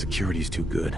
Security's too good.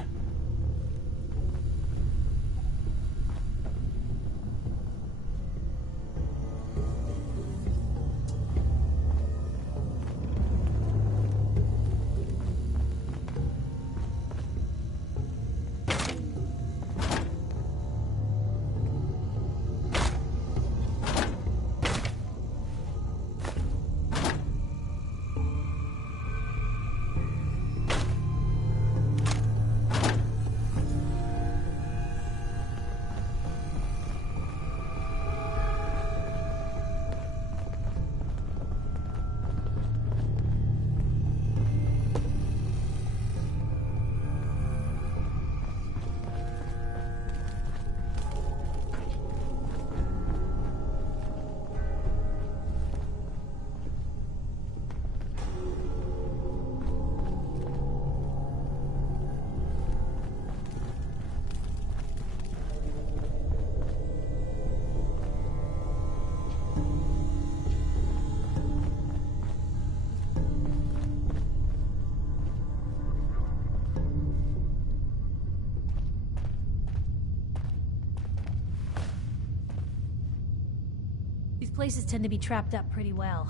These places tend to be trapped up pretty well.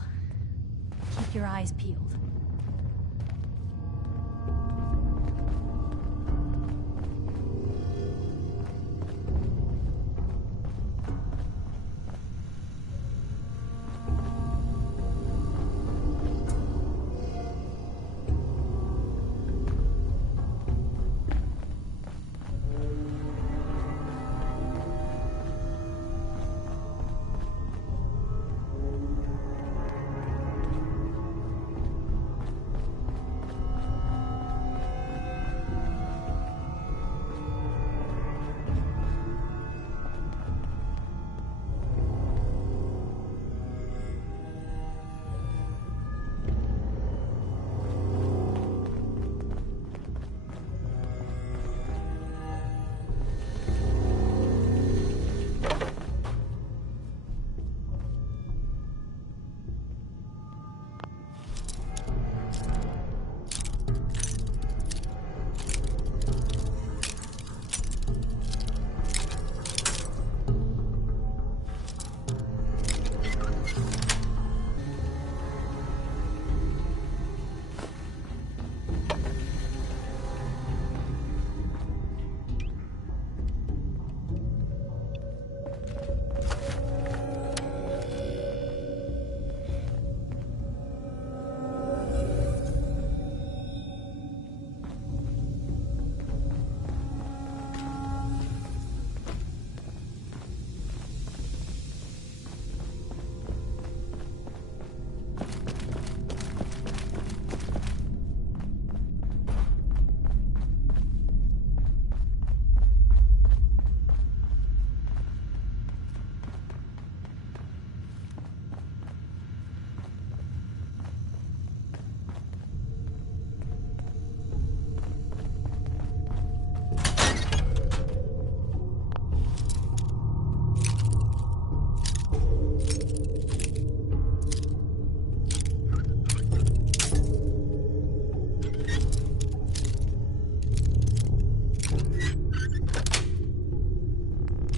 Keep your eyes peeled.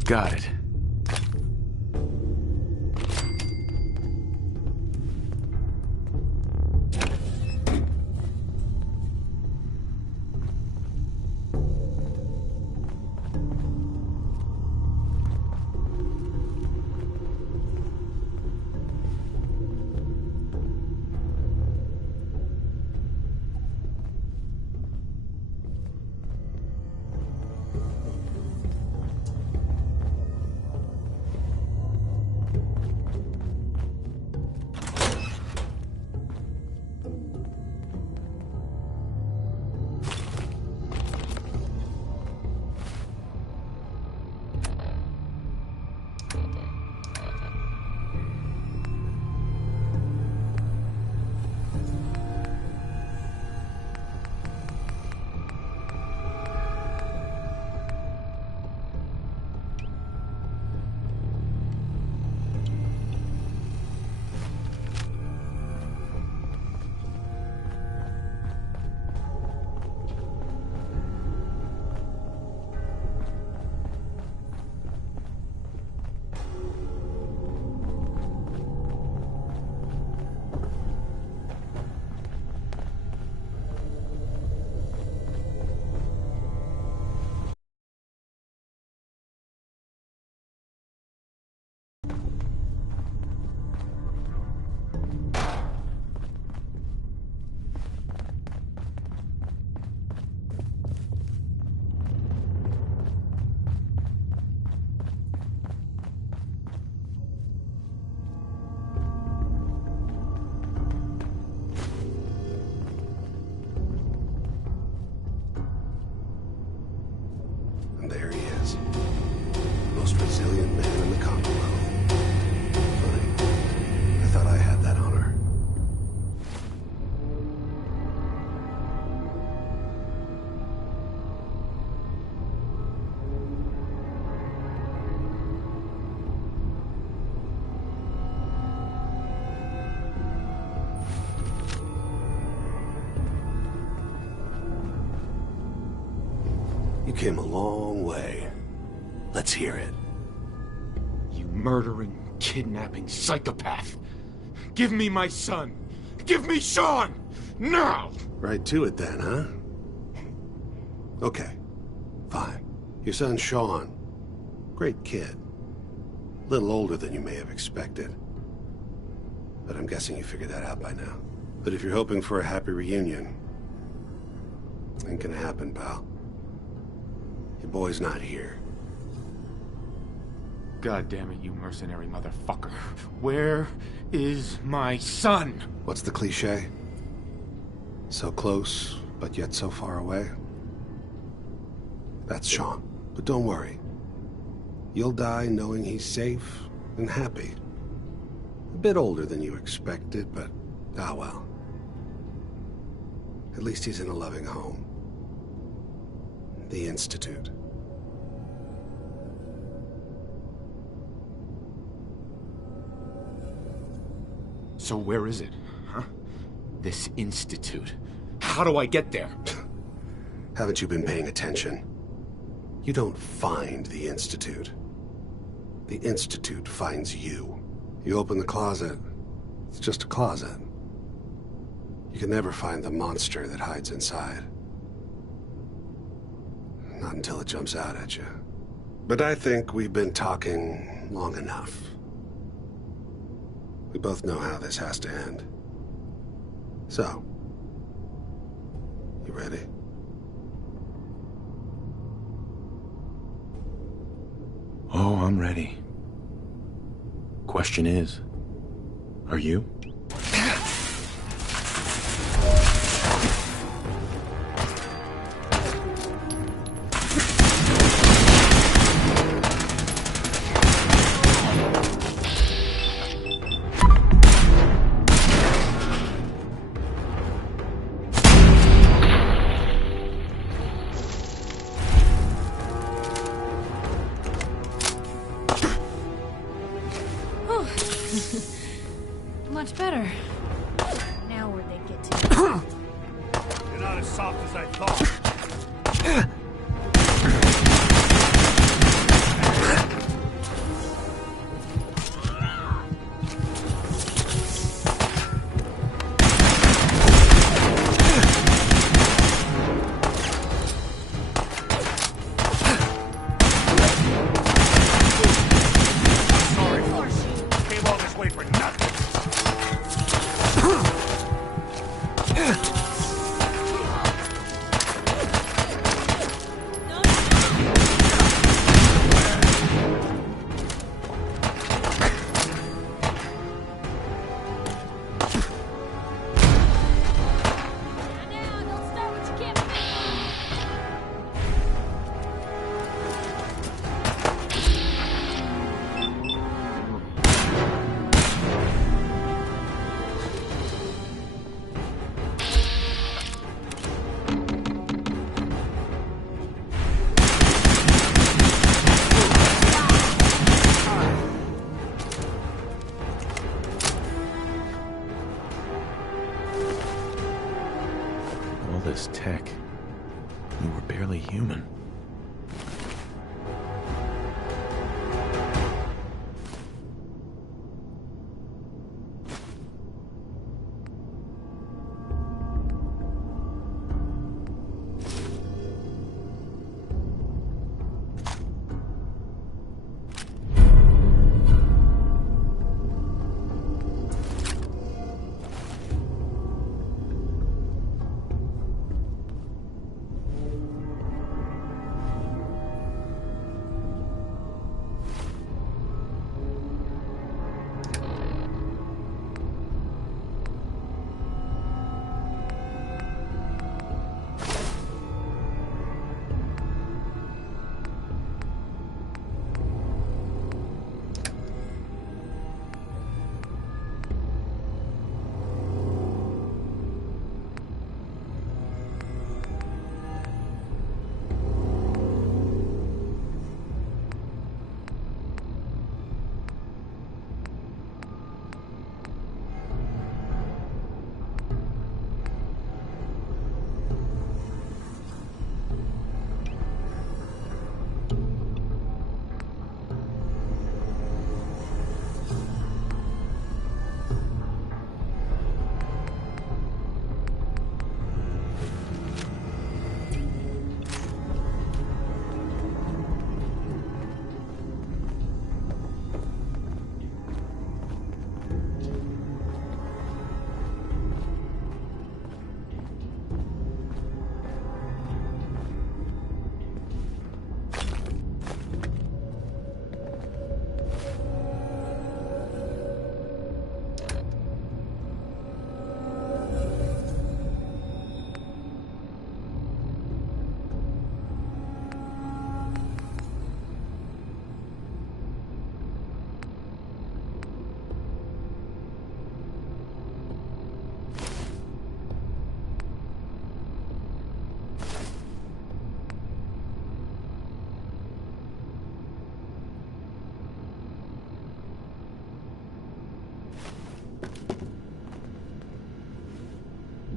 Got it. You came a long way. Let's hear it. You murdering, kidnapping psychopath! Give me my son! Give me Sean! Now! Right to it then, huh? Okay. Fine. Your son Sean. Great kid. Little older than you may have expected. But I'm guessing you figured that out by now. But if you're hoping for a happy reunion, ain't gonna happen, pal. Your boy's not here. God damn it, you mercenary motherfucker. Where is my son? What's the cliche? So close, but yet so far away? That's Sean. But don't worry. You'll die knowing he's safe and happy. A bit older than you expected, but ah well. At least he's in a loving home. The Institute. So where is it, huh? This institute. How do I get there? Haven't you been paying attention? You don't find the Institute. The Institute finds you. You open the closet, it's just a closet. You can never find the monster that hides inside. Not until it jumps out at you. But I think we've been talking long enough. We both know how this has to end. So, you ready? Oh, I'm ready. Question is, are you? Much better. Now where'd they get to? You're not as soft as I thought. Came all this way for nothing. All this tech. We were barely human.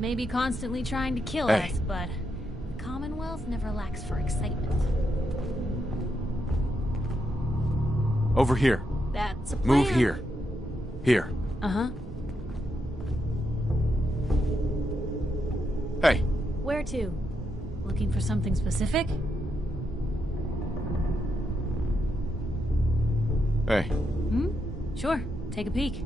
may be constantly trying to kill Hey. us, but the Commonwealth never lacks for excitement. Over here. That's a plan. Move here. Here. Uh-huh. Hey. Where to? Looking for something specific? Hey. Sure. Take a peek.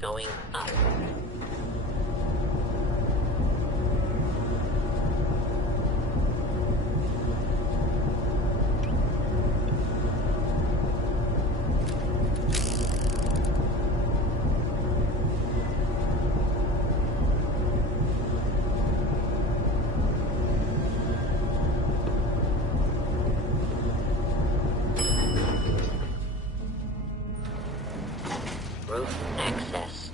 Going up. Roof access.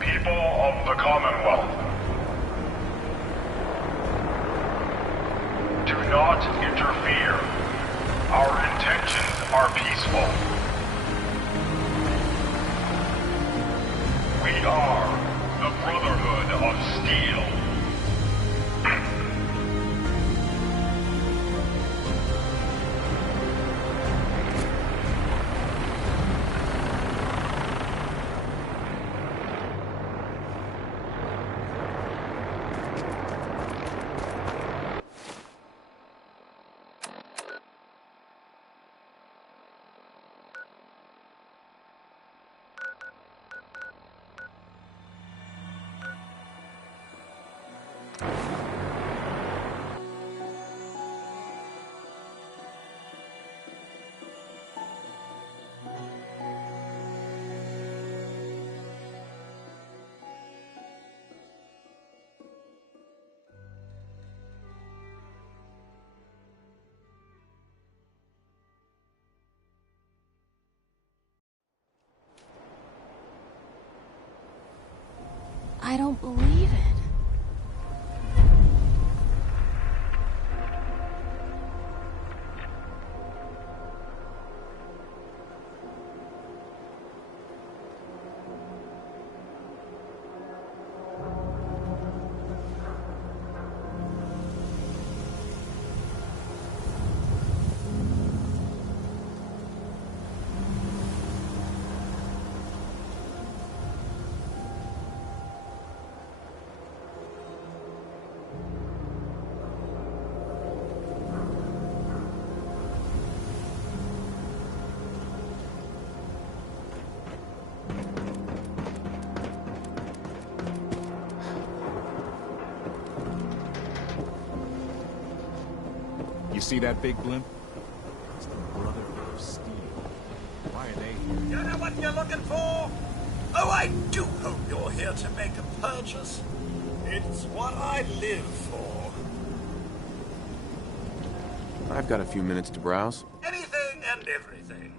People of the Commonwealth, do not interfere. Our intentions are peaceful. We are the Brotherhood of Steel. don't believe it. You see that big blimp? It's the Brotherhood of Steel. Why are they here? You know what you're looking for? Oh, I do hope you're here to make a purchase. It's what I live for. I've got a few minutes to browse. Anything and everything.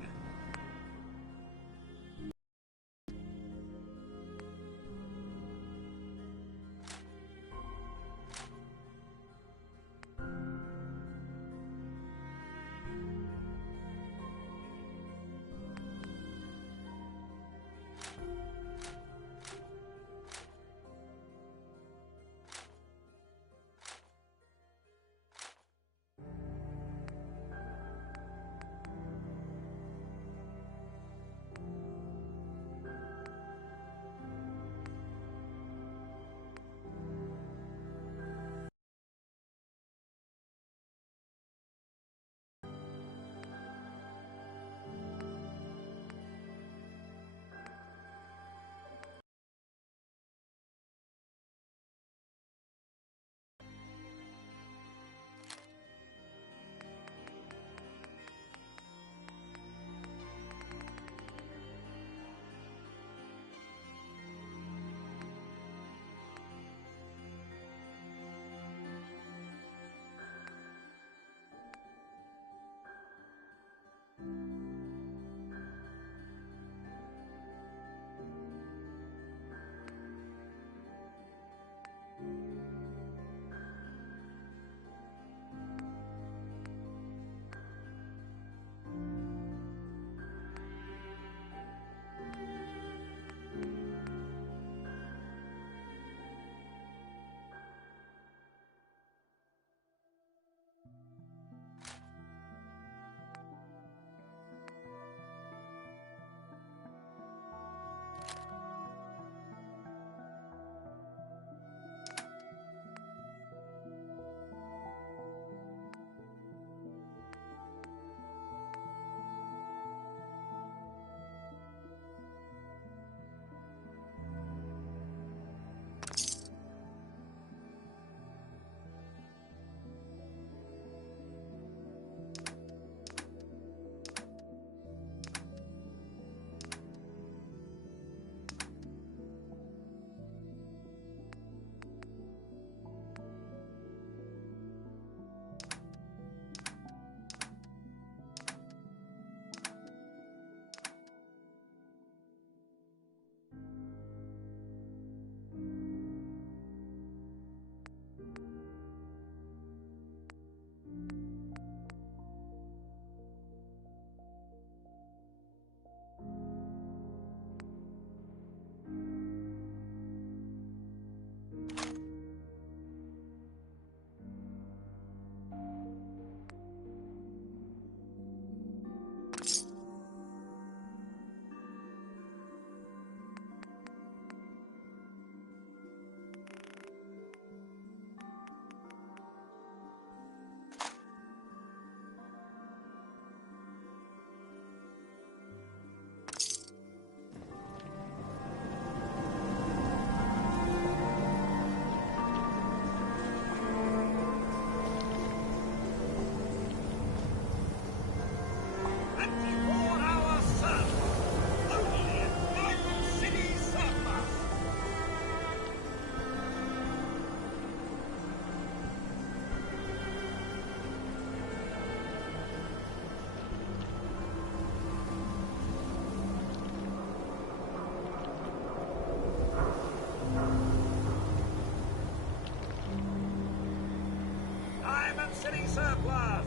worth.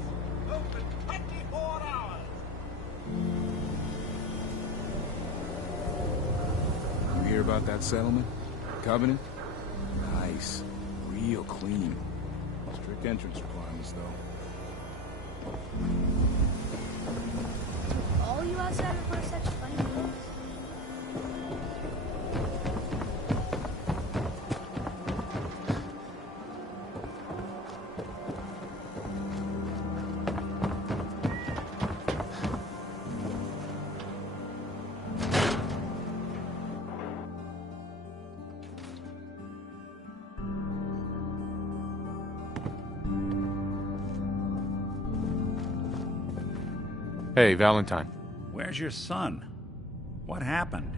Open 24 hours. You hear about that settlement? Covenant? Nice. Real clean. Strict entrance requirements, though. All you outsiders wear such funny clothes? Hey, Valentine. Where's your son? What happened?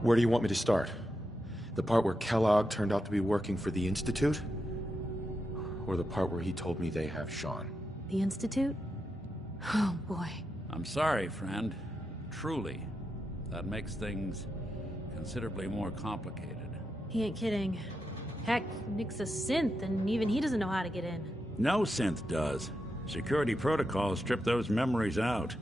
Where do you want me to start? The part where Kellogg turned out to be working for the Institute? Or the part where he told me they have Sean? The Institute? Oh, boy. I'm sorry, friend. Truly. That makes things considerably more complicated. He ain't kidding. Heck, Nick's a synth, and even he doesn't know how to get in. No synth does. Security protocols strip those memories out.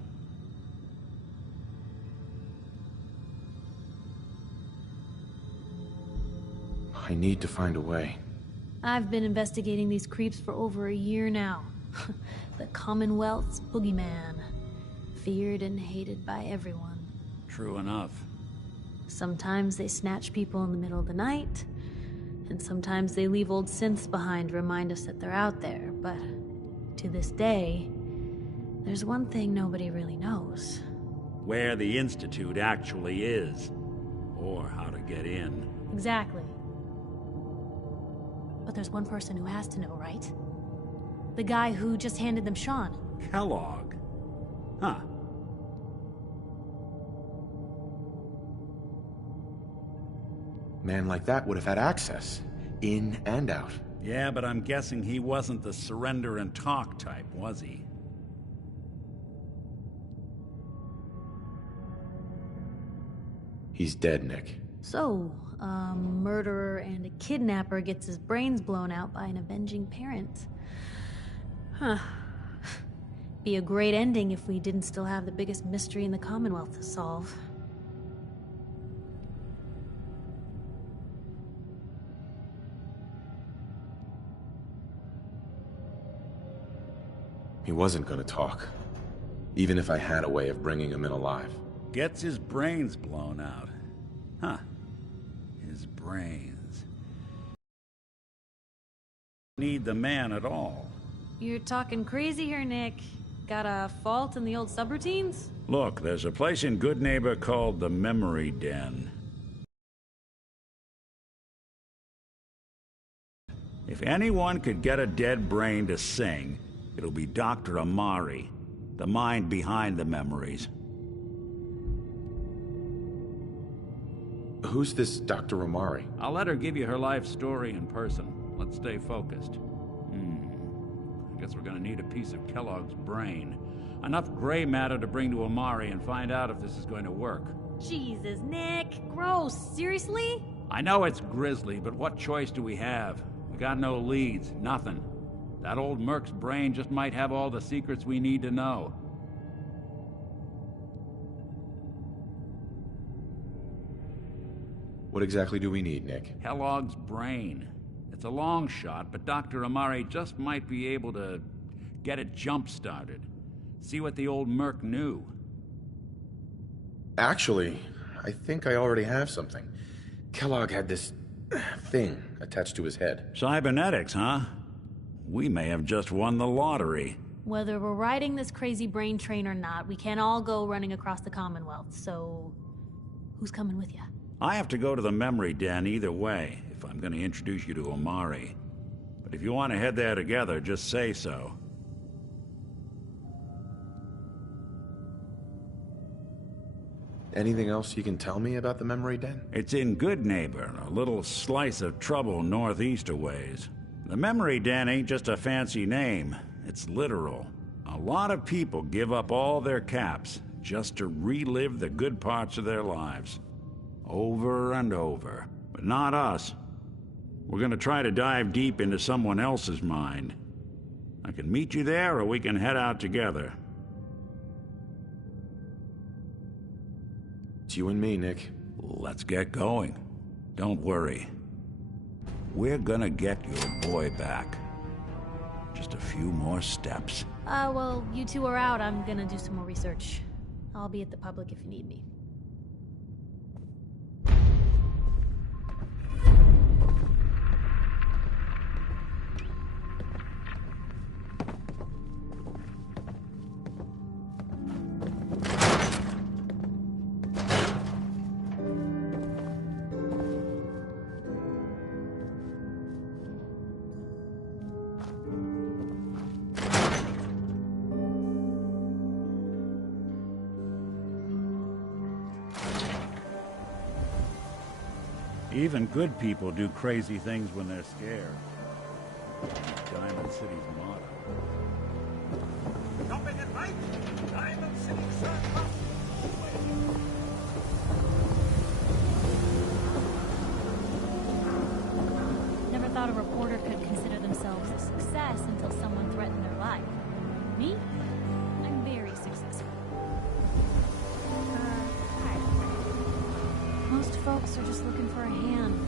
I need to find a way. I've been investigating these creeps for over a year now. The Commonwealth's boogeyman. Feared and hated by everyone. True enough. Sometimes they snatch people in the middle of the night, and sometimes they leave old synths behind to remind us that they're out there, but to this day, there's one thing nobody really knows. Where the Institute actually is. Or how to get in. Exactly. But there's one person who has to know, right? The guy who just handed them Sean. Kellogg. Huh. Man like that would have had access. In and out. Yeah, but I'm guessing he wasn't the surrender and talk type, was he? He's dead, Nick. So, a murderer and a kidnapper gets his brains blown out by an avenging parent. Huh. Be a great ending if we didn't still have the biggest mystery in the Commonwealth to solve. He wasn't gonna talk. Even if I had a way of bringing him in alive. Gets his brains blown out. Huh. His brains. Need the man at all. You're talking crazy here, Nick. Got a fault in the old subroutines? Look, there's a place in Good Neighbor called the Memory Den. If anyone could get a dead brain to sing, it'll be Dr. Amari, the mind behind the memories. Who's this Dr. Amari? I'll let her give you her life story in person. Let's stay focused. I guess we're gonna need a piece of Kellogg's brain. Enough gray matter to bring to Amari and find out if this is going to work. Jesus, Nick. Gross. Seriously? I know it's grisly, but what choice do we have? We got no leads, nothing. That old Merc's brain just might have all the secrets we need to know. What exactly do we need, Nick? Kellogg's brain. It's a long shot, but Dr. Amari just might be able to get it jump-started. See what the old Merc knew. Actually, I think I already have something. Kellogg had this thing attached to his head. Cybernetics, huh? We may have just won the lottery. Whether we're riding this crazy brain train or not, we can't all go running across the Commonwealth, so who's coming with you? I have to go to the Memory Den either way, if I'm going to introduce you to Amari. But if you want to head there together, just say so. Anything else you can tell me about the Memory Den? It's in Good Neighbor, a little slice of trouble northeast a ways. The Memory Den ain't just a fancy name, it's literal. A lot of people give up all their caps just to relive the good parts of their lives. Over and over. But not us. We're gonna try to dive deep into someone else's mind. I can meet you there, or we can head out together. It's you and me, Nick. Let's get going. Don't worry. We're gonna get your boy back. Just a few more steps. Well, you two are out. I'm gonna do some more research. I'll be at the public if you need me. Even good people do crazy things when they're scared. Diamond City's motto. Stopping it right. Diamond City Circle. Never thought a reporter could consider themselves a success until someone threatened their life. Me? I'm very successful. Hi. Most folks are just looking for a hand.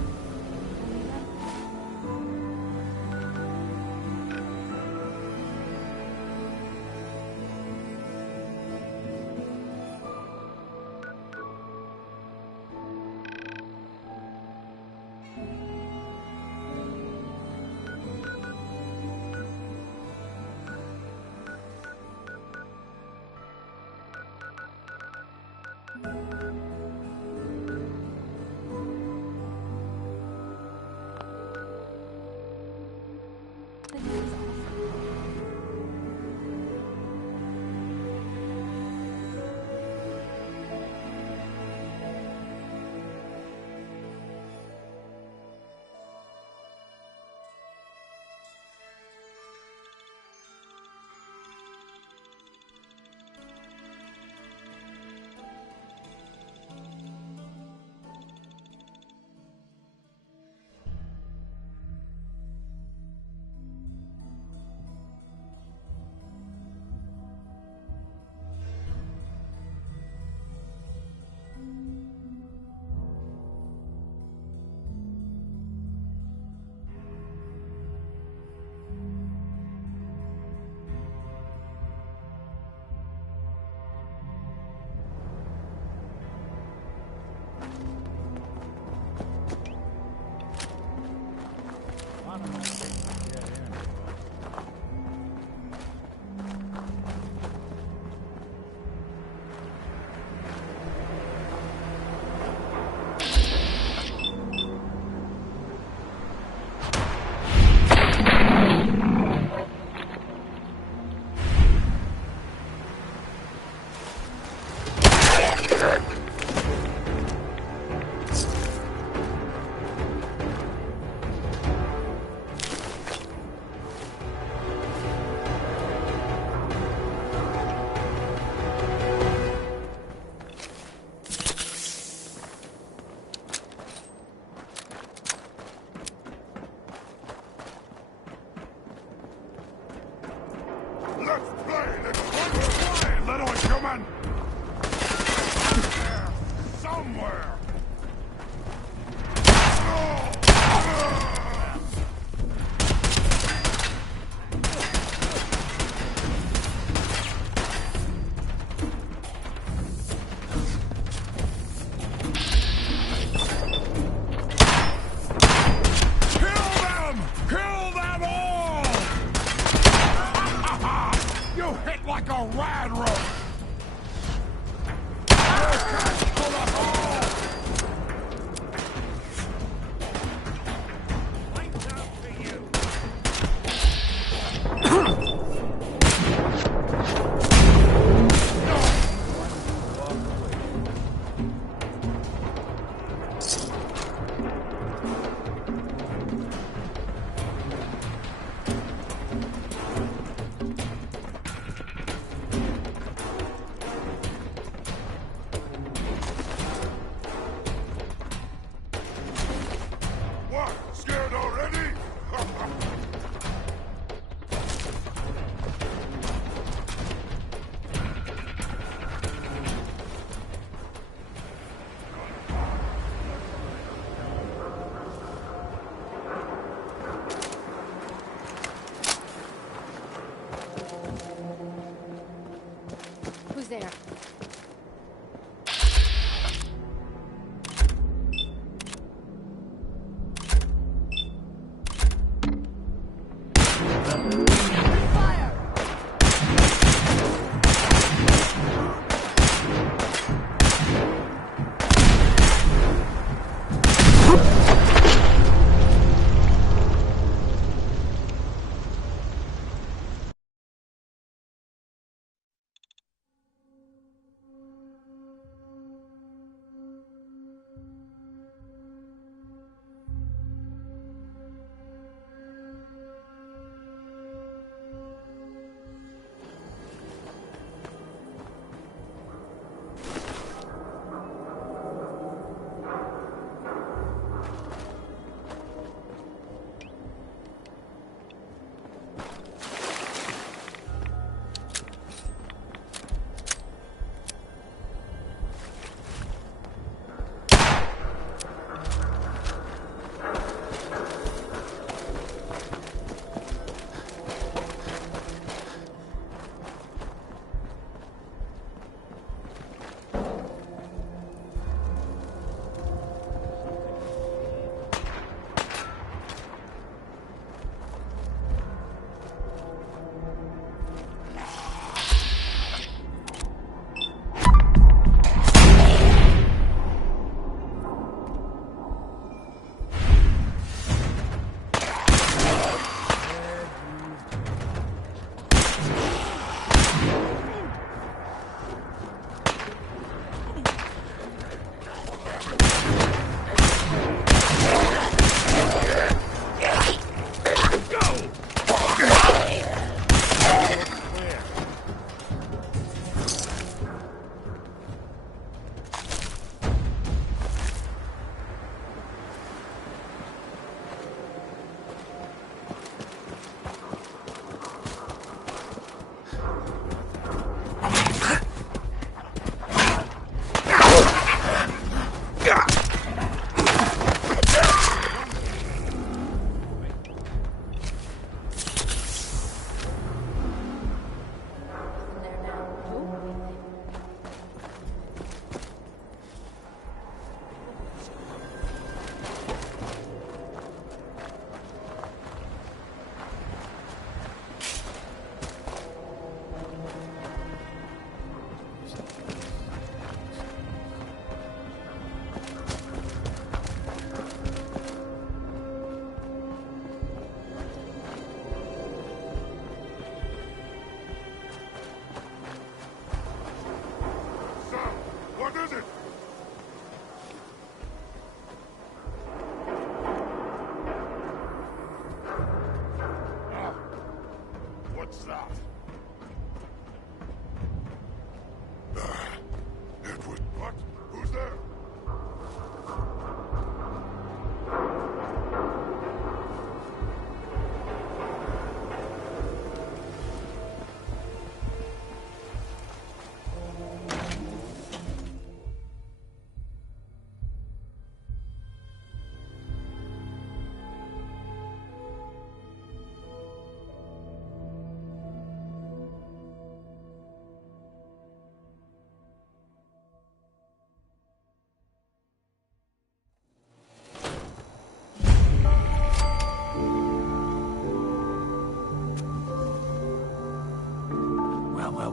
Who's there?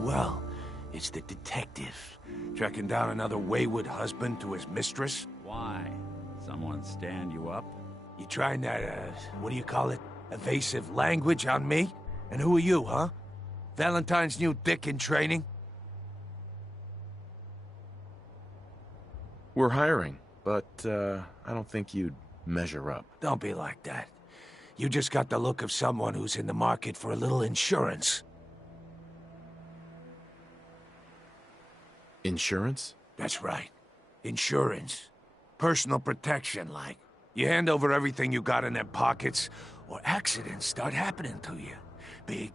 Well, it's the detective. Tracking down another wayward husband to his mistress? Why? Someone stand you up? You trying that, what do you call it? Evasive language on me? And who are you, huh? Valentine's new dick in training? We're hiring, but I don't think you'd measure up. Don't be like that. You just got the look of someone who's in the market for a little insurance. Insurance? That's right. Insurance. Personal protection, like. You hand over everything you got in them pockets, or accidents start happening to you. Big,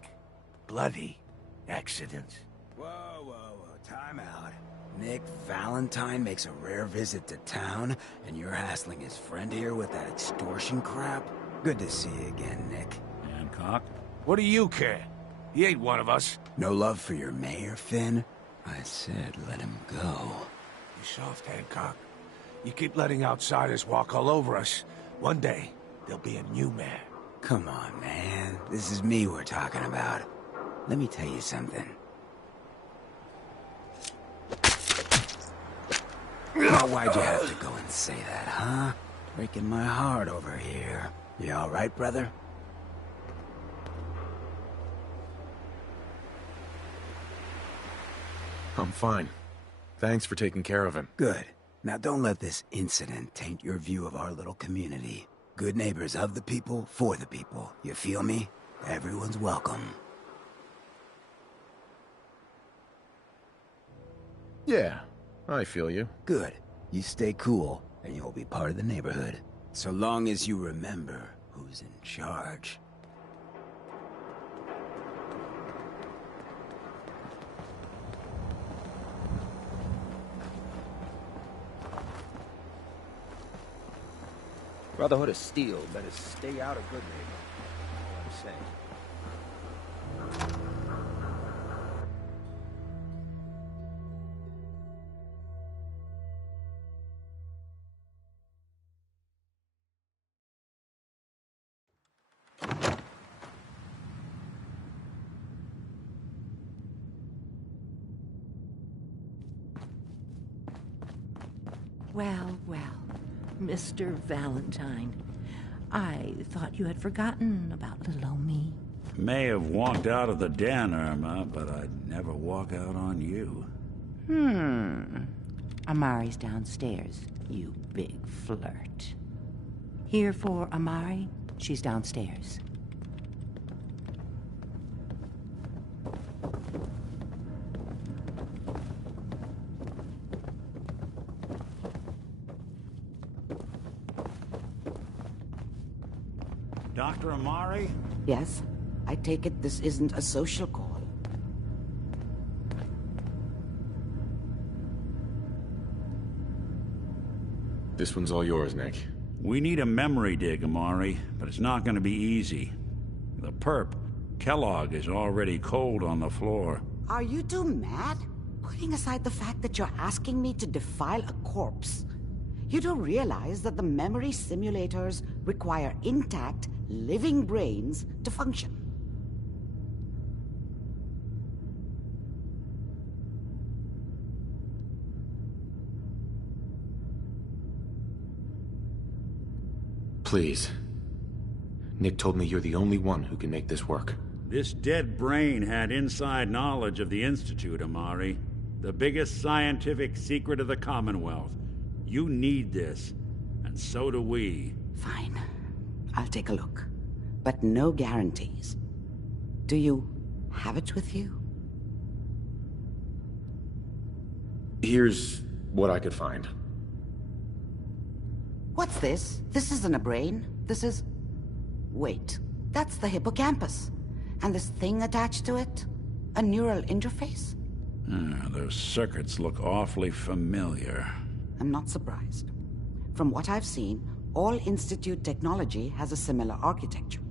bloody accidents. Whoa, time out. Nick Valentine makes a rare visit to town, and you're hassling his friend here with that extortion crap? Good to see you again, Nick. Hancock? What do you care? He ain't one of us. No love for your mayor, Finn? I said let him go. You soft, Hancock. You keep letting outsiders walk all over us. One day, there'll be a new man. Come on, man. This is me we're talking about. Let me tell you something. Now, why'd you have to go and say that, huh? Breaking my heart over here. You all right, brother? I'm fine. Thanks for taking care of him. Good. Now don't let this incident taint your view of our little community. Good neighbors of the people, for the people. You feel me? Everyone's welcome. Yeah, I feel you. Good. You stay cool, and you'll be part of the neighborhood. So long as you remember who's in charge. Brotherhood of Steel better stay out of good neighbor. All I'm saying. Well, well, Mr. Valentine. I thought you had forgotten about little old me. May have walked out of the den, Irma, but I'd never walk out on you. Amari's downstairs, you big flirt. Here for Amari, she's downstairs. Dr. Amari? Yes? I take it this isn't a social call. This one's all yours, Nick. We need a memory dig, Amari, but it's not going to be easy. The perp, Kellogg, is already cold on the floor. Are you two mad? Putting aside the fact that you're asking me to defile a corpse, you do realize that the memory simulators require intact, living brains to function. Please. Nick told me you're the only one who can make this work. This dead brain had inside knowledge of the Institute, Amari. The biggest scientific secret of the Commonwealth. You need this, and so do we. Fine. I'll take a look. But no guarantees. Do you have it with you? Here's what I could find. What's this? This isn't a brain. This is... Wait. That's the hippocampus. And this thing attached to it? A neural interface? Those circuits look awfully familiar. I'm not surprised. From what I've seen, all Institute technology has a similar architecture.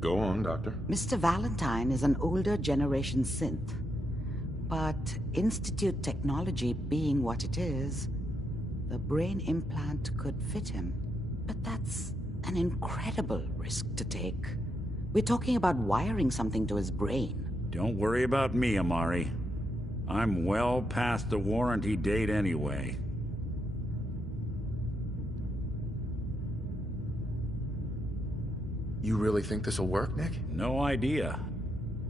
Go on, Doctor. Mr. Valentine is an older generation synth. But Institute technology being what it is, the brain implant could fit him. But that's an incredible risk to take. We're talking about wiring something to his brain. Don't worry about me, Amari. I'm well past the warranty date anyway. You really think this'll work, Nick? No idea.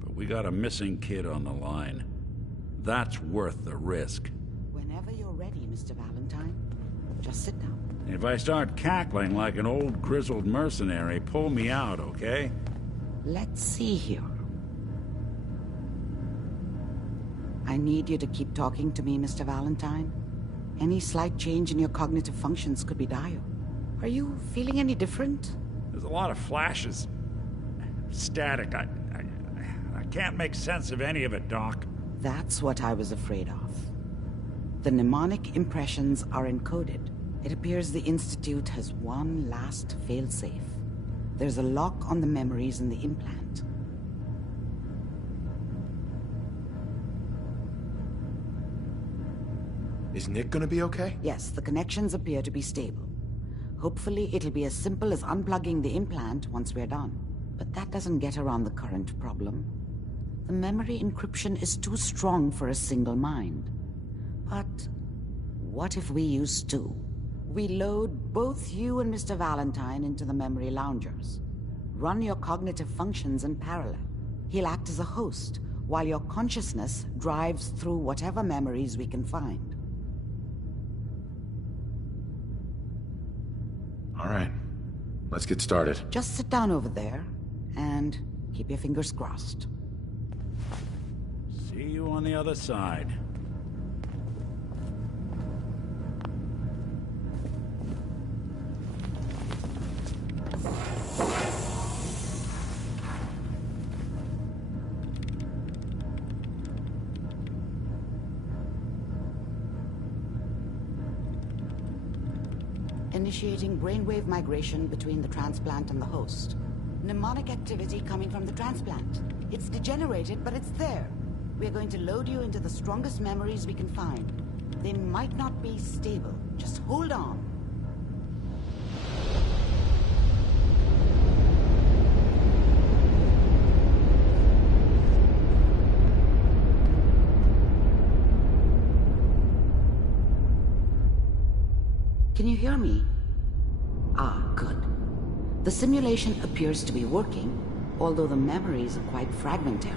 But we got a missing kid on the line. That's worth the risk. Whenever you're ready, Mr. Valentine, just sit down. If I start cackling like an old grizzled mercenary, pull me out, okay? Let's see here. I need you to keep talking to me, Mr. Valentine. Any slight change in your cognitive functions could be dire. Are you feeling any different? There's a lot of flashes. Static. I can't make sense of any of it, Doc. That's what I was afraid of. The mnemonic impressions are encoded. It appears the Institute has one last failsafe. There's a lock on the memories in the implant. Is Nick gonna be okay? Yes, the connections appear to be stable. Hopefully, it'll be as simple as unplugging the implant once we're done. But that doesn't get around the current problem. The memory encryption is too strong for a single mind. But what if we use two? We load both you and Mr. Valentine into the memory loungers. Run your cognitive functions in parallel. He'll act as a host, while your consciousness drives through whatever memories we can find. All right. Let's get started. Just sit down over there, and keep your fingers crossed. See you on the other side. Initiating brainwave migration between the transplant and the host. Mnemonic activity coming from the transplant. It's degenerated, but it's there. We're going to load you into the strongest memories we can find. They might not be stable. Just hold on. Can you hear me? Ah, good. The simulation appears to be working, although the memories are quite fragmentary.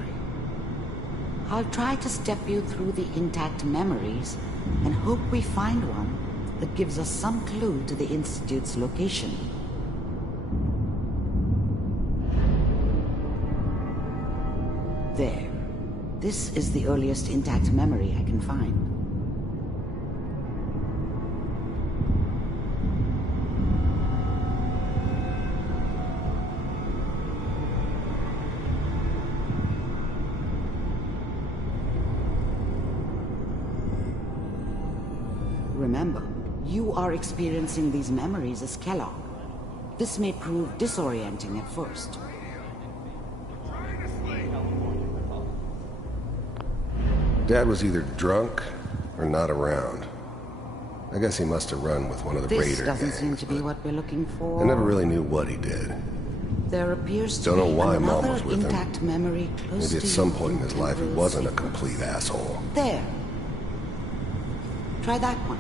I'll try to step you through the intact memories and hope we find one that gives us some clue to the Institute's location. There. This is the earliest intact memory I can find. Remember, you are experiencing these memories as Kellogg. This may prove disorienting at first. Dad was either drunk or not around. I guess he must have run with one of the Raider gangs. This doesn't seem to be what we're looking for. I never really knew what he did. There appears to Don't know be why Mom another was with him. intact memory close Maybe to at some your point in his life he integral wasn't a sequence. complete asshole. There. Try that one.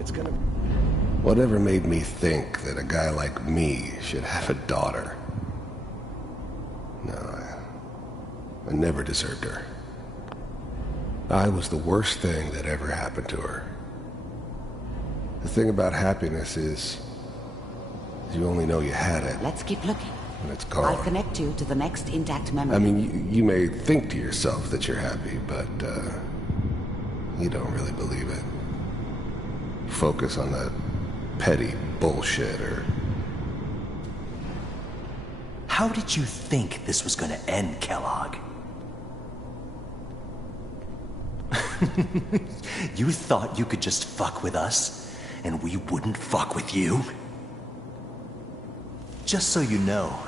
It's gonna... Whatever made me think that a guy like me should have a daughter? No, I never deserved her. I was the worst thing that ever happened to her. The thing about happiness is you only know you had it Let's keep looking. when it's gone. I'll connect you to the next intact memory. I mean, you may think to yourself that you're happy, but you don't really believe it. Focus on that petty bullshit or... How did you think this was gonna end, Kellogg? You thought you could just fuck with us, and we wouldn't fuck with you? Just so you know,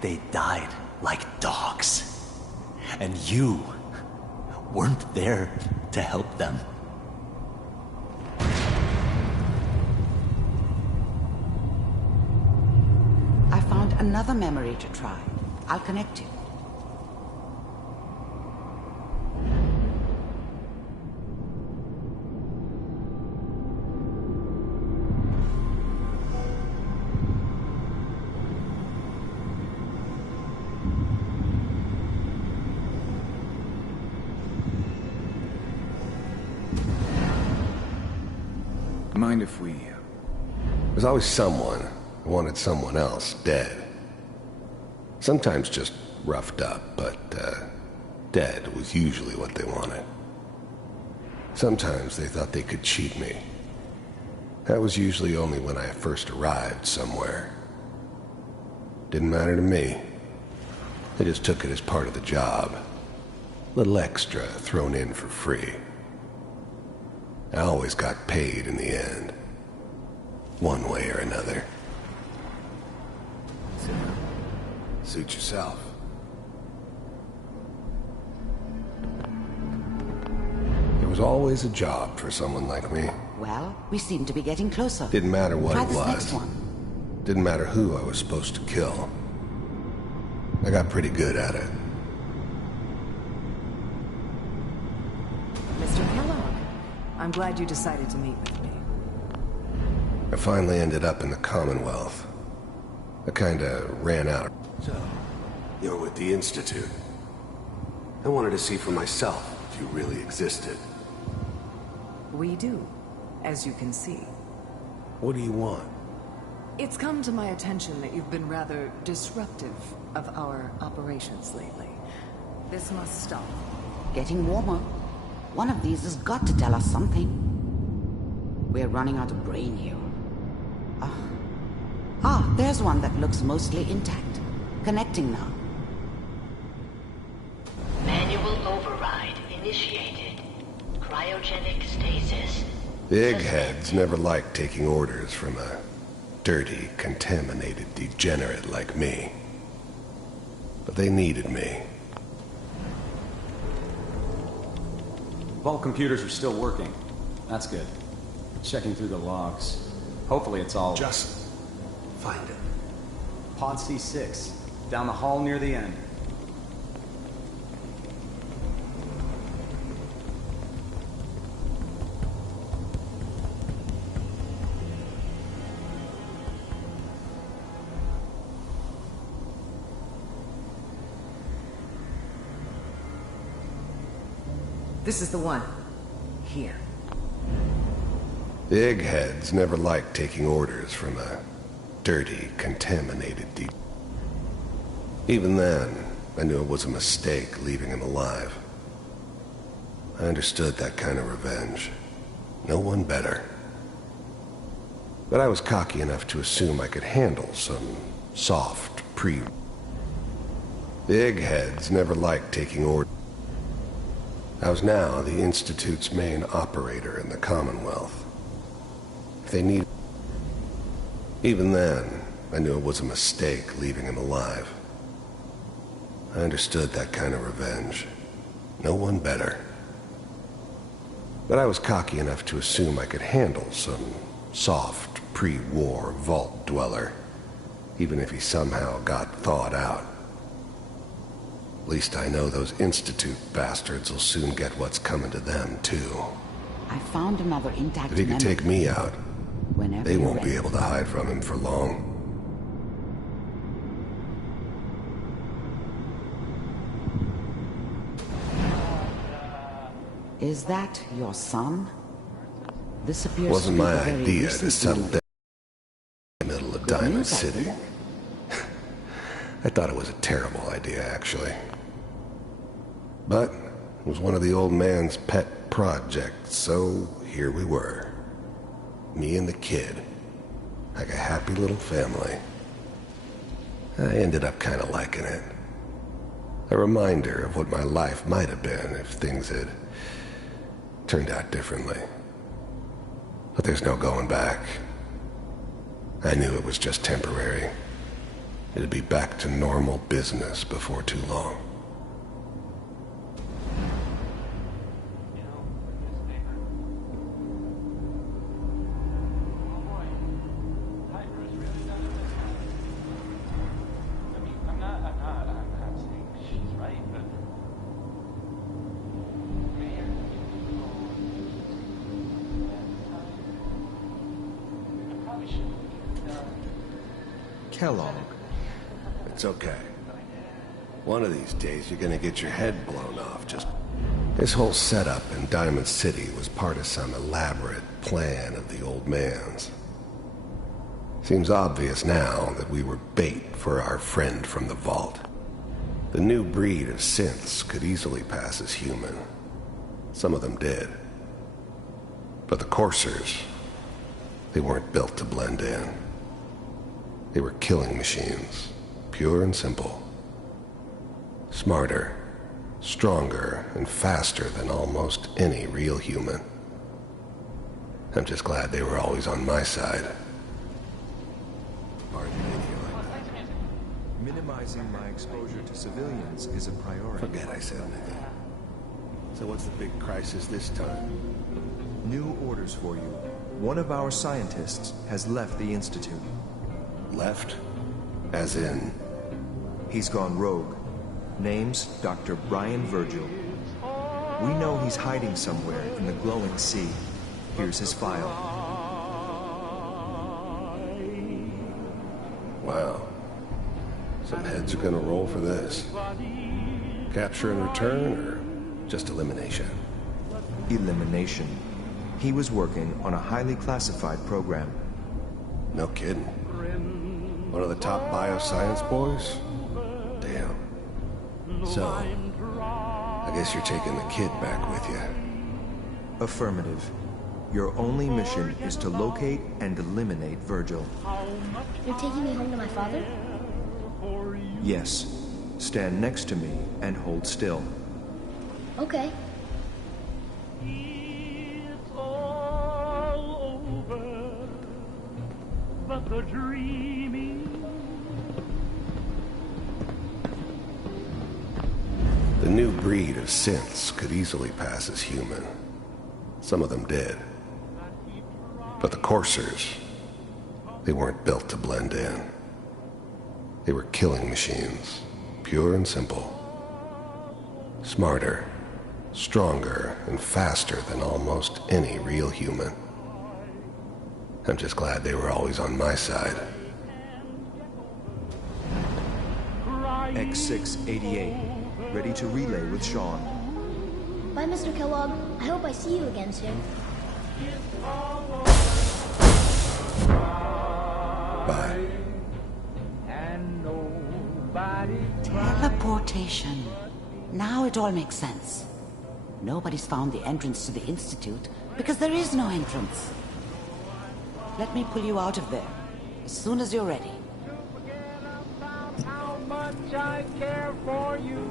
they died like dogs. And you weren't there to help them. I found another memory to try. I'll connect you. Mind if we... There's always someone who wanted someone else dead. Sometimes just roughed up, but dead was usually what they wanted. Sometimes they thought they could cheat me. That was usually only when I first arrived somewhere. Didn't matter to me. They just took it as part of the job. Little extra thrown in for free. I always got paid in the end. One way or another. Suit yourself. There was always a job for someone like me. Well, we seem to be getting closer. Didn't matter what Try it this was. next one. Didn't matter who I was supposed to kill. I got pretty good at it. Mr. Kellogg, I'm glad you decided to meet with me. I finally ended up in the Commonwealth. I kinda ran out of... So, you're with the Institute. I wanted to see for myself if you really existed. We do, as you can see. What do you want? It's come to my attention that you've been rather disruptive of our operations lately. This must stop. Getting warmer. One of these has got to tell us something. We're running out of brain here. There's one that looks mostly intact. Connecting now. Manual override initiated. Cryogenic stasis. The eggheads never liked taking orders from a dirty, contaminated degenerate like me. But they needed me. Vault computers are still working. That's good. Checking through the logs. Hopefully it's all... Just find it. Pod C6. Down the hall near the end. This is the one. Here. The eggheads never liked taking orders from a dirty, contaminated Even then, I knew it was a mistake leaving him alive. I understood that kind of revenge. No one better. But I was cocky enough to assume I could handle some soft The eggheads never liked taking orders. I was now the Institute's main operator in the Commonwealth. If they needed... Even then, I knew it was a mistake leaving him alive. I understood that kind of revenge. No one better. But I was cocky enough to assume I could handle some soft, pre-war vault dweller, even if he somehow got thawed out. At least I know those Institute bastards will soon get what's coming to them, too. I found another intact If he could take me out, Whenever they won't you're be ready. able to hide from him for long. Is that your son? This appears Wasn't to be my the very idea to recent settle move. down in the middle of Good Diamond news, I City. think. I thought it was a terrible idea, actually. But it was one of the old man's pet projects, so here we were. Me and the kid. Like a happy little family. I ended up kind of liking it. A reminder of what my life might have been if things had turned out differently. But there's no going back. I knew it was just temporary. It'd be back to normal business before too long. Kellogg. It's okay. One of these days you're gonna get your head blown off. This whole setup in Diamond City was part of some elaborate plan of the old man's. Seems obvious now that we were bait for our friend from the vault. The new breed of synths could easily pass as human. Some of them did. But the coursers, they weren't built to blend in. They were killing machines, pure and simple. Smarter, stronger, and faster than almost any real human. I'm just glad they were always on my side. Minimizing my exposure to civilians is a priority. Forget I said anything. So what's the big crisis this time? New orders for you. One of our scientists has left the Institute. Left? As in? He's gone rogue. Name's Dr. Brian Virgil. We know he's hiding somewhere in the glowing sea. Here's his file. Wow. Some heads are gonna roll for this. Capture and return, or just elimination? Elimination. He was working on a highly classified program. No kidding. One of the top bioscience boys? Damn. So, I guess you're taking the kid back with you. Affirmative. Your only mission is to locate and eliminate Virgil. You're taking me home to my father? Yes. Stand next to me and hold still. Okay. But the dreaming. The new breed of synths could easily pass as human. Some of them did. But the coursers, they weren't built to blend in. They were killing machines, pure and simple. Smarter, stronger, and faster than almost any real human. I'm just glad they were always on my side. X688, ready to relay with Sean. Bye, Mr. Kellogg. I hope I see you again soon. Bye. Teleportation. Now it all makes sense. Nobody's found the entrance to the Institute because there is no entrance. Let me pull you out of there as soon as you're ready. How much I care for you.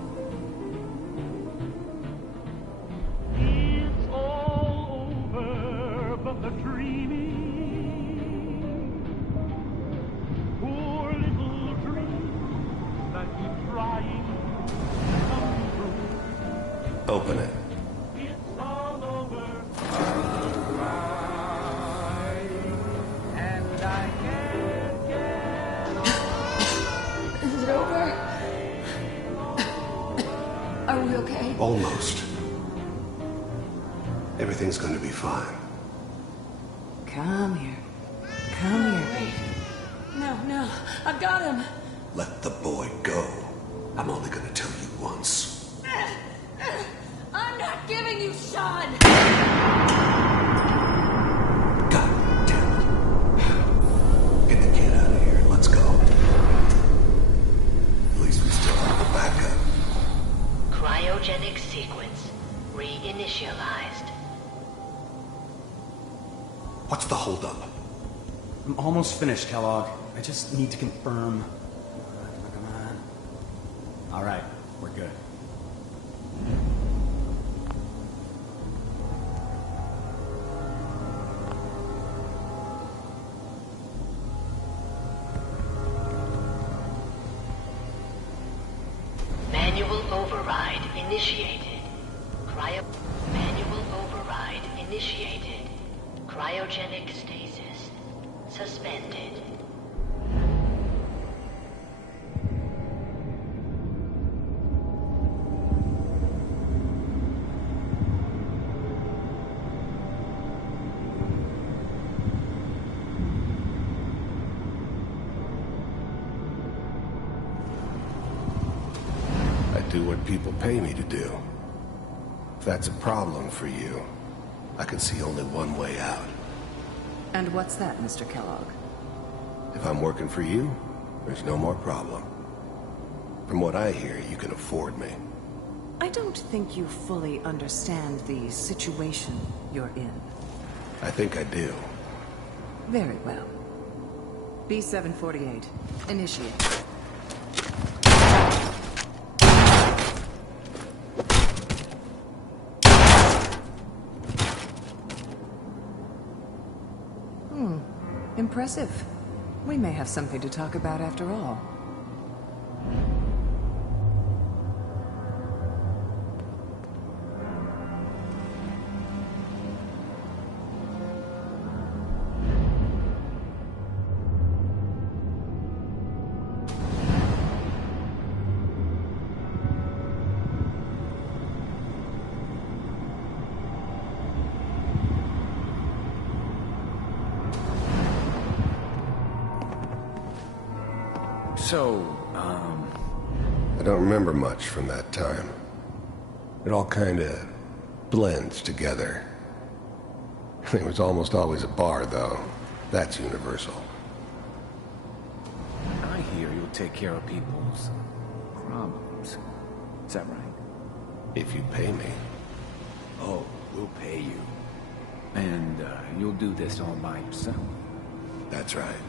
It's all over, but the dreaming. Poor little dream that keeps trying to come true. Open it. It's all over. Is it over? Are we okay? Almost. Everything's going to be fine. Come here. Come here, baby. No, I've got him. Let the boy go. I'm only going to tell you once. I'm not giving you Sean! God damn it. Get the kid out of here. Let's go. At least we still have the backup. Cryogenic sequence reinitialized. What's the holdup? I'm almost finished, Kellogg. I just need to confirm. Come on. All right, we're good. Manual override initiated. Manual override initiated. Cryogenic stasis suspended. I do what people pay me to do. If that's a problem for you, I can see only one way out. And what's that, Mr. Kellogg? If I'm working for you, there's no more problem. From what I hear, you can afford me. I don't think you fully understand the situation you're in. I think I do. Very well. B-748, initiate. impressive. We may have something to talk about after all. So, I don't remember much from that time. It all kinda blends together. It was almost always a bar, though. That's universal. I hear you'll take care of people's problems. Is that right? If you pay me. Oh, we'll pay you. And you'll do this all by yourself. That's right.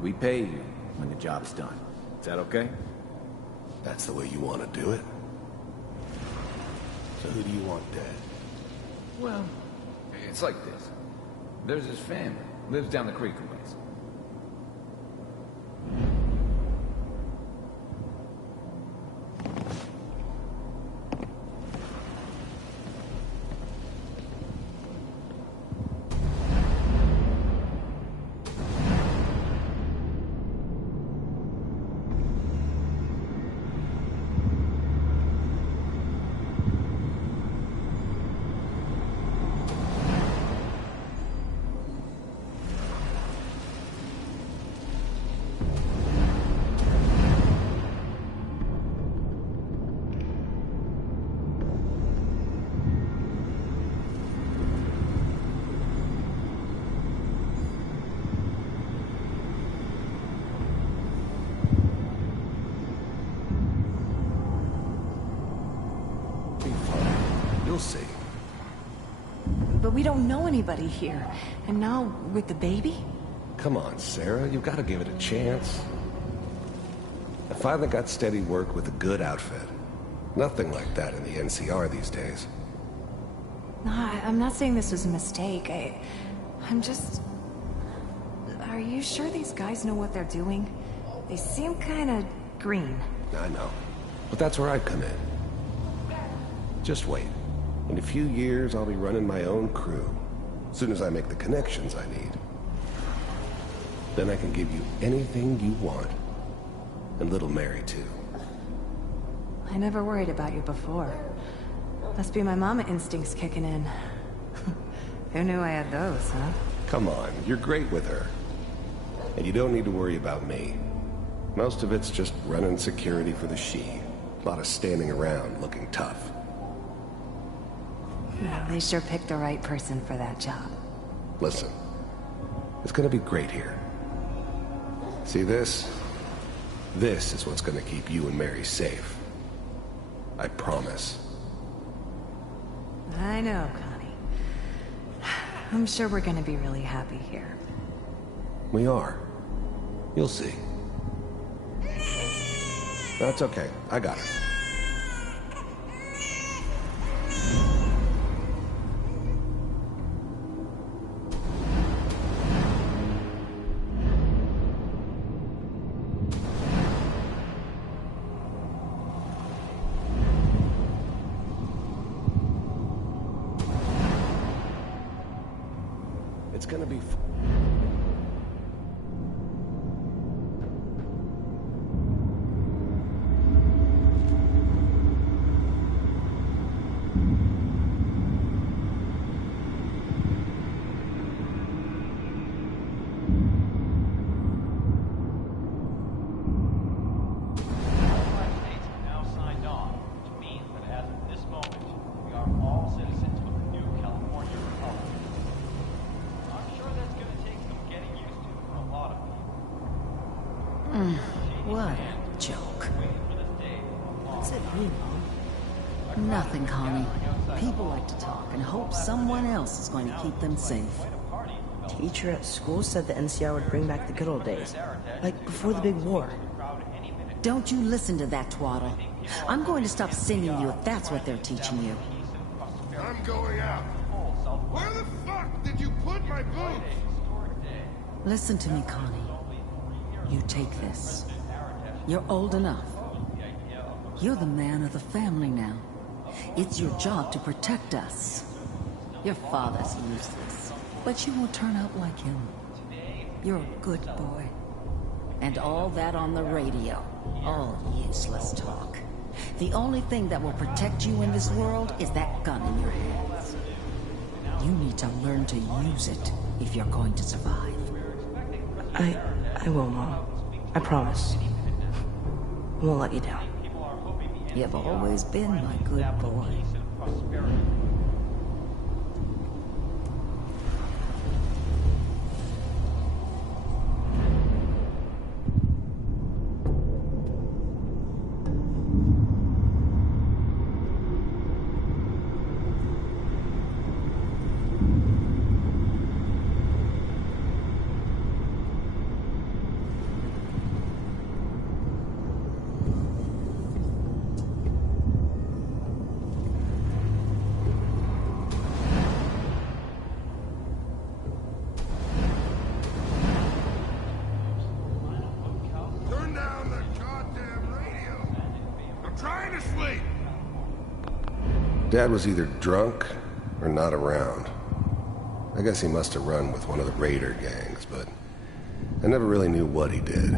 We pay you when the job's done. Is that okay? That's the way you want to do it? So who do you want dead? Well, it's like this. There's his family. Lives down the creek a ways. You'll see. But we don't know anybody here. And now, with the baby? Come on, Sarah. You've got to give it a chance. I finally got steady work with a good outfit. Nothing like that in the NCR these days. No, I'm not saying this was a mistake. I'm just... Are you sure these guys know what they're doing? They seem kinda green. I know. But that's where I come in. Just wait. In a few years, I'll be running my own crew. As soon as I make the connections I need. Then I can give you anything you want. And little Mary, too. I never worried about you before. Must be my mama instincts kicking in. Who knew I had those, huh? Come on, you're great with her. And you don't need to worry about me. Most of it's just running security for the she. A lot of standing around looking tough. Well, they sure picked the right person for that job. Listen, it's gonna be great here. See this? This is what's gonna keep you and Mary safe. I promise. I know, Connie. I'm sure we're gonna be really happy here. We are. You'll see. That's okay. I got it. It's gonna be What a joke. What's it mean, Mom? Nothing, Connie. People like to talk and hope someone else is going to keep them safe. Teacher at school said the NCR would bring back the good old days. Like before the big war. Don't you listen to that twaddle. I'm going to stop singing you if that's what they're teaching you. I'm going out. Where the fuck did you put my boots? Listen to me, Connie. You take this. You're old enough. You're the man of the family now. It's your job to protect us. Your father's useless, but you won't turn out like him. You're a good boy. And all that on the radio, all useless talk. The only thing that will protect you in this world is that gun in your hands. You need to learn to use it if you're going to survive. I will, Mom. I promise. I won't let you down. You've always been my good boy. Dad was either drunk or not around. I guess he must have run with one of the raider gangs, but I never really knew what he did.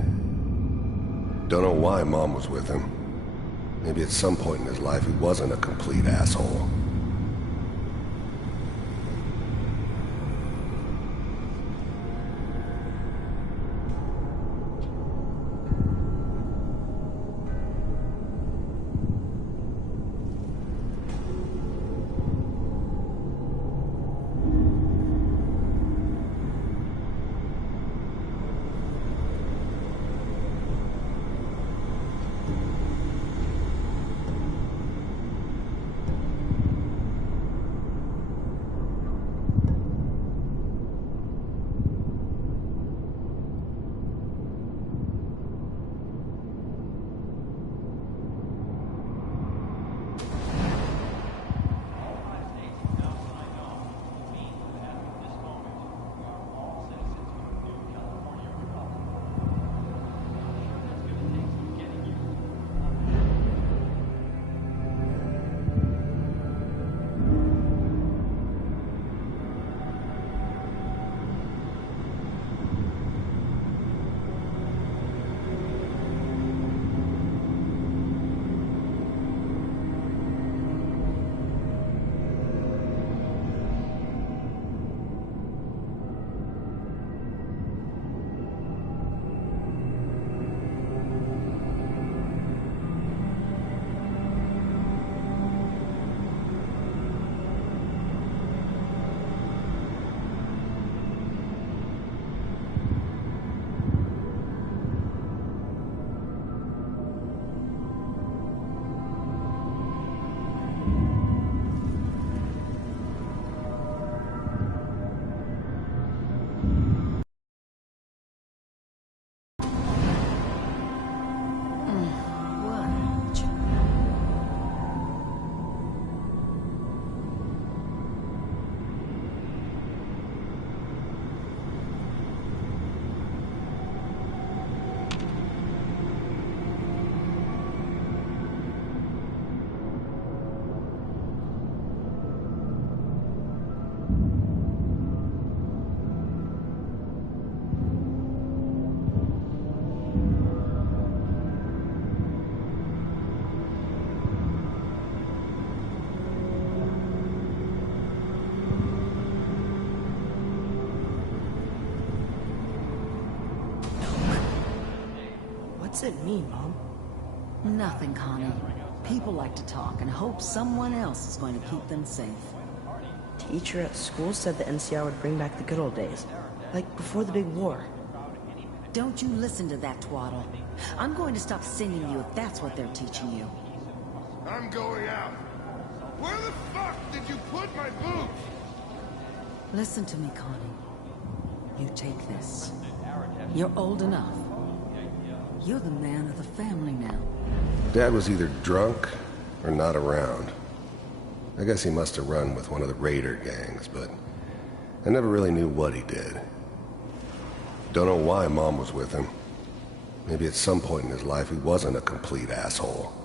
Don't know why Mom was with him. Maybe at some point in his life he wasn't a complete asshole. What's it mean, Mom? Nothing, Connie. People like to talk and hope someone else is going to keep them safe. Teacher at school said the NCR would bring back the good old days. Like before the big war. Don't you listen to that twaddle. I'm going to stop singing you if that's what they're teaching you. I'm going out. Where the fuck did you put my boots? Listen to me, Connie. You take this. You're old enough. You're the man of the family now. Dad was either drunk or not around. I guess he must have run with one of the raider gangs, but I never really knew what he did. Don't know why Mom was with him. Maybe at some point in his life he wasn't a complete asshole.